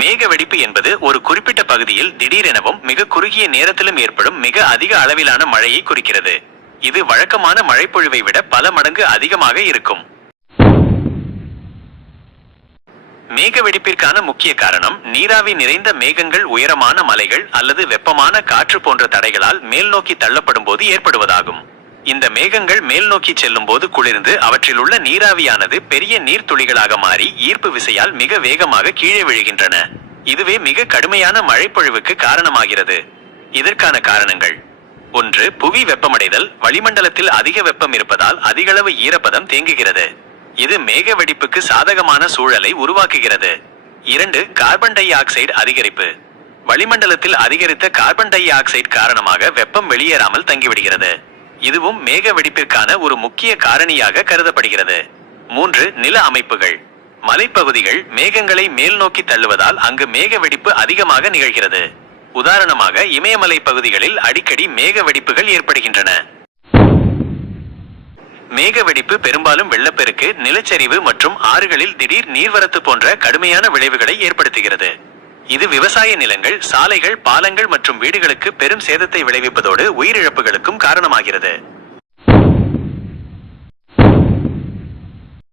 மேக வெடிப்பு என்பது ஒரு குறிப்பிட்ட பகுதியில் திடீரெனவும் மிக குறுகிய நேரத்திலும் ஏற்படும் மிக அதிக அளவிலான மழையை குறிக்கிறது. இது வழக்கமான மழைப்பொழிவை விட பல மடங்கு அதிகமாக இருக்கும். மேக வெடிப்பிற்கான முக்கிய காரணம் நீராவி நிறைந்த மேகங்கள் உயரமான மலைகள் அல்லது வெப்பமான காற்று போன்ற தடைகளால் மேல் நோக்கி தள்ளப்படும் போது ஏற்படுவதாகும். இந்த மேகங்கள் மேல் நோக்கி செல்லும் போது குளிர்ந்து அவற்றில் உள்ள நீராவியானது பெரிய நீர்த்துளிகளாக மாறி ஈர்ப்பு விசையால் மிக வேகமாக கீழே விழுகின்றன. இதுவே மிக கடுமையான மழைப்பொழிவுக்கு காரணமாகிறது. இதற்கான காரணங்கள். ஒன்று புவி வெப்பமடைதல். வளிமண்டலத்தில் அதிக வெப்பம் இருப்பதால் அதிகளவு ஈரப்பதம் தேங்குகிறது. இது மேக வெடிப்புக்கு சாதகமான சூழலை உருவாக்குகிறது. இரண்டு கார்பன் டை ஆக்சைடு அதிகரிப்பு. வளிமண்டலத்தில் அதிகரித்த கார்பன் டை ஆக்சைடு காரணமாக வெப்பம் வெளியேறாமல் தங்கிவிடுகிறது. இதுவும் மேக வெடிப்பிற்கான ஒரு முக்கிய காரணியாக கருதப்படுகிறது. மூன்று நில அமைப்புகள். மலைப்பகுதிகள் மேகங்களை மேல் நோக்கி தள்ளுவதால் அங்கு மேக வெடிப்பு அதிகமாக நிகழ்கிறது. உதாரணமாக இமயமலை பகுதிகளில் அடிக்கடி மேக வெடிப்புகள் ஏற்படுகின்றன. மேக வெடிப்பு பெரும்பாலும் வெள்ளப்பெருக்கு நிலச்சரிவு மற்றும் ஆறுகளில் திடீர் நீர்வரத்து போன்ற கடுமையான விளைவுகளை ஏற்படுத்துகிறது. இது விவசாய நிலங்கள் சாலைகள் பாலங்கள் மற்றும் வீடுகளுக்கு பெரும் சேதத்தை விளைவிப்பதோடு உயிரிழப்புகளுக்கும் காரணமாகிறது.